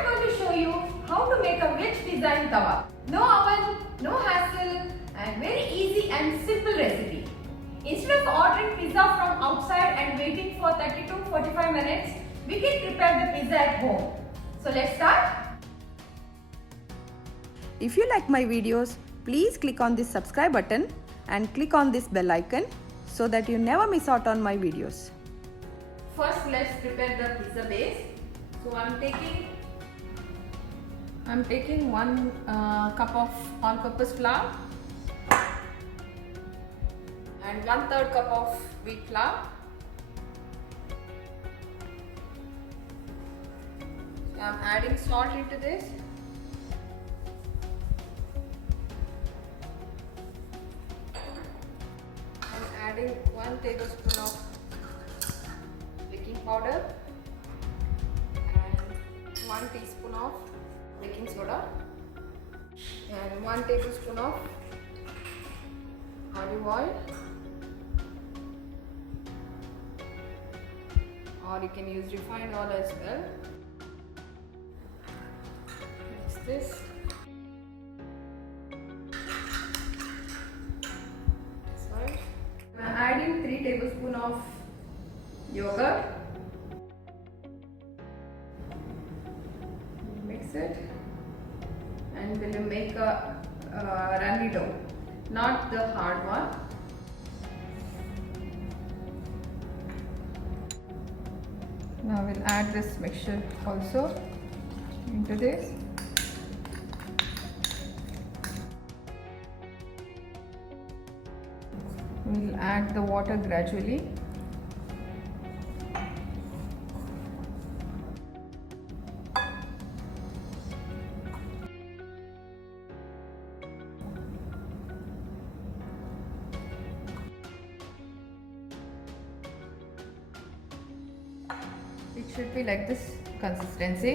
am going to show you how to make a veg pizza in Tawa. No oven, no hassle, and very easy and simple recipe. Instead of ordering pizza from outside and waiting for 30 to 45 minutes, we can prepare the pizza at home. So let's start. If you like my videos, please click on this subscribe button and click on this bell icon so that you never miss out on my videos. First, let's prepare the pizza base. So I'm taking 1 cup of all-purpose flour and 1/3 cup of wheat flour. So I'm adding salt into this. I'm adding 1 tablespoon of baking powder and 1 teaspoon of baking soda and 1 tablespoon of olive oil, or you can use refined oil as well. Mix this. I'm adding 3 tablespoons of yogurt. Mix it and we'll make a runny dough, not the hard one. Now we'll add this mixture also into this. We'll add the water gradually. It should be like this consistency.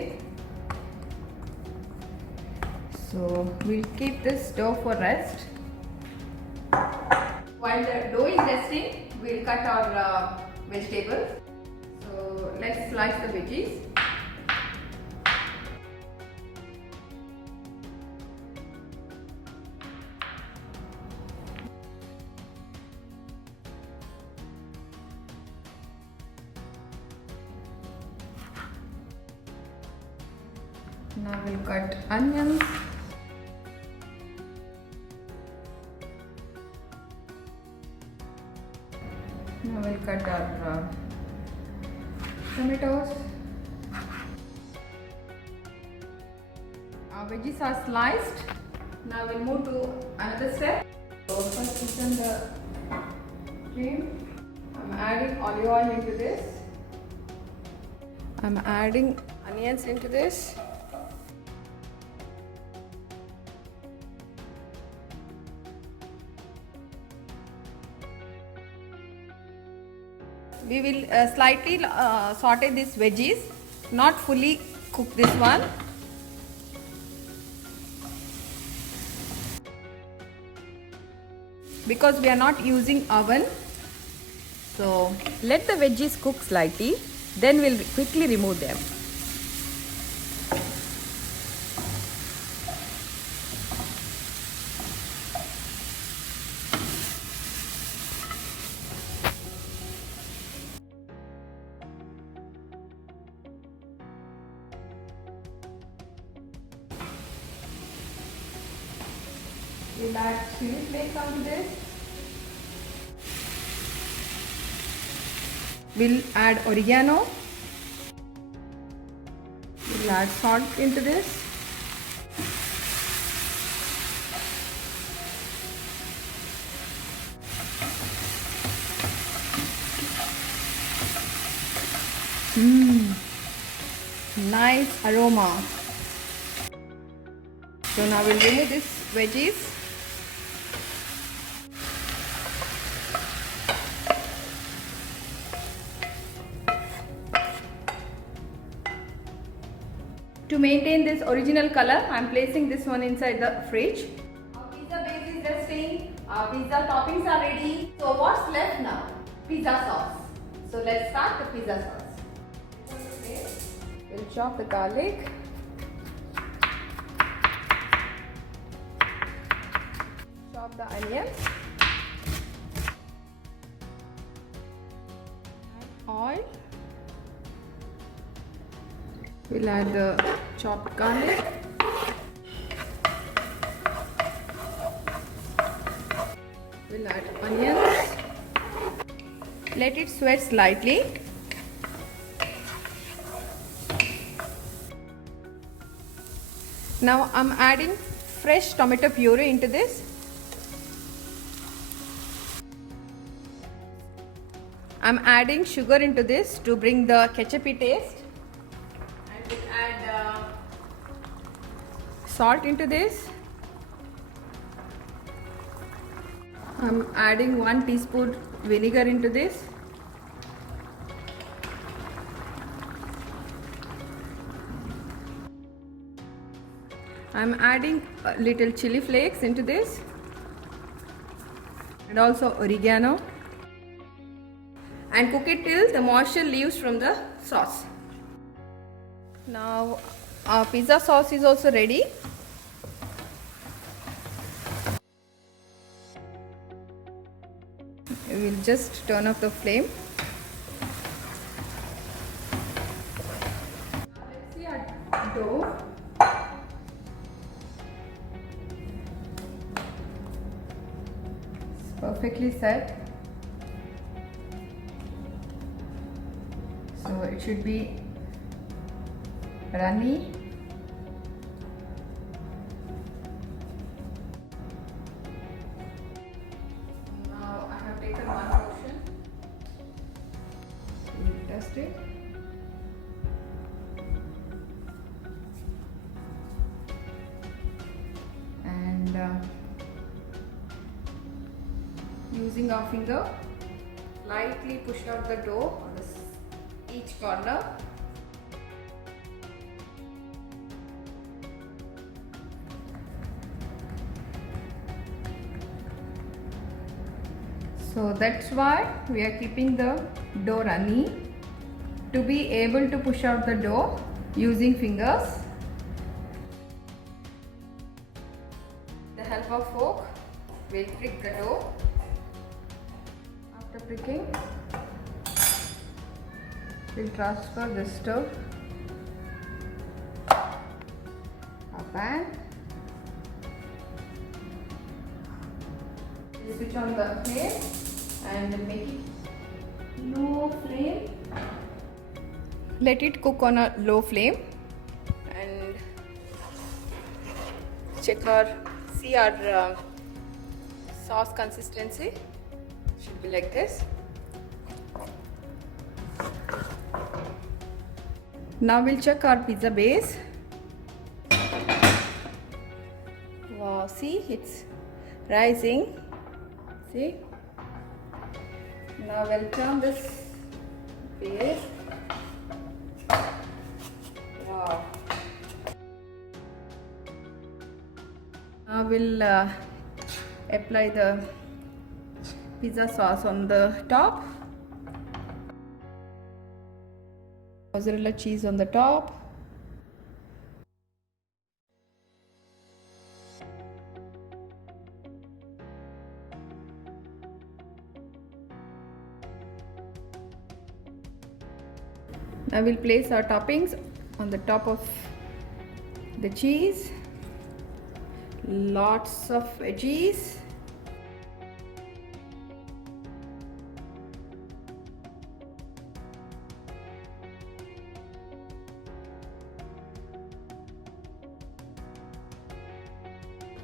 So we'll keep this dough for rest. While the dough is resting, we'll cut our vegetables. So let's slice the veggies. Now we'll cut onions. Now we'll cut our tomatoes. Our veggies are sliced. Now we'll move to another step. So first put in the cream. I'm adding olive oil into this. I'm adding onions into this. We will slightly saute these veggies, not fully cook this one. Because we are not using oven. So let the veggies cook slightly, then we'll quickly remove them. We'll add chili flakes onto this. We'll add oregano. We'll add salt into this. Nice aroma. So now we'll remove these veggies. To maintain this original color, I am placing this one inside the fridge. Our pizza base is resting, our pizza toppings are ready. So what's left now? Pizza sauce. So let's start the pizza sauce. We'll chop the garlic. the onions, oil, we'll add the chopped garlic, we'll add onions, let it sweat slightly. Now I'm adding fresh tomato puree into this. I'm adding sugar into this to bring the ketchupy taste. And we'll add salt into this. I'm adding 1 teaspoon vinegar into this. I'm adding a little chili flakes into this and also oregano, and cook it till the moisture leaves from the sauce. Now our pizza sauce is also ready. We will just turn off the flame. Now let's see our dough. Perfectly set, so it should be runny. Now I have taken one portion, we'll test it. And using our finger, lightly push out the dough on each corner. So that's why we are keeping the dough runny, to be able to push out the dough using fingers. With the help of fork, we'll prick the dough. After pricking, we'll transfer this to a pan. We'll switch on the flame and make it low flame. Let it cook on a low flame and see our sauce consistency. Should be like this. Now we'll check our pizza base. Wow, see, it's rising. See? Now we'll turn this base. Wow. Now we'll apply the pizza sauce on the top, mozzarella cheese on the top, now we'll place our toppings on the top of the cheese, lots of veggies.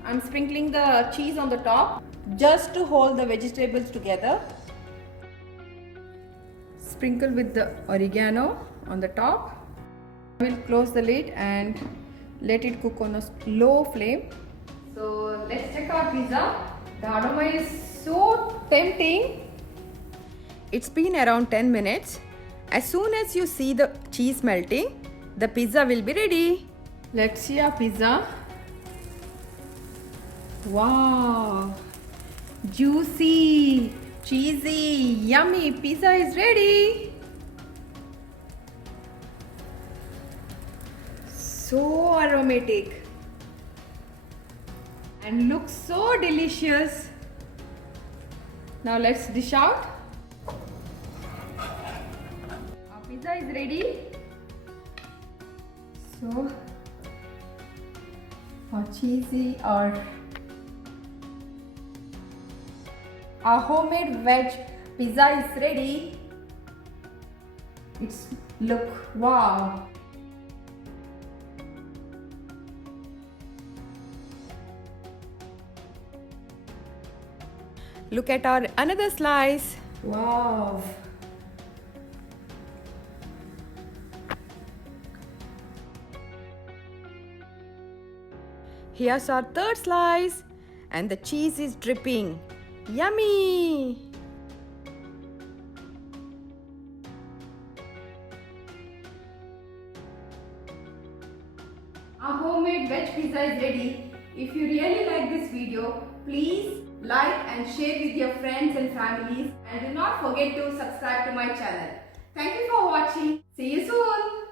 I'm sprinkling the cheese on the top just to hold the vegetables together. Sprinkle with the oregano on the top. We'll close the lid and let it cook on a low flame. So let's check our pizza. The aroma is so tempting. It's been around 10 minutes. As soon as you see the cheese melting, the pizza will be ready. Let's see our pizza. Wow, juicy, cheesy, yummy pizza is ready. So aromatic. and looks so delicious. Now let's dish out. Our pizza is ready. So for cheesy or our homemade veg pizza is ready. It's look wow. Look at our another slice. Wow. Here's our third slice and the cheese is dripping. Yummy! Our homemade veg pizza is ready. If you really like this video, please like and share with your friends and families, and do not forget to subscribe to my channel. Thank you for watching. See you soon.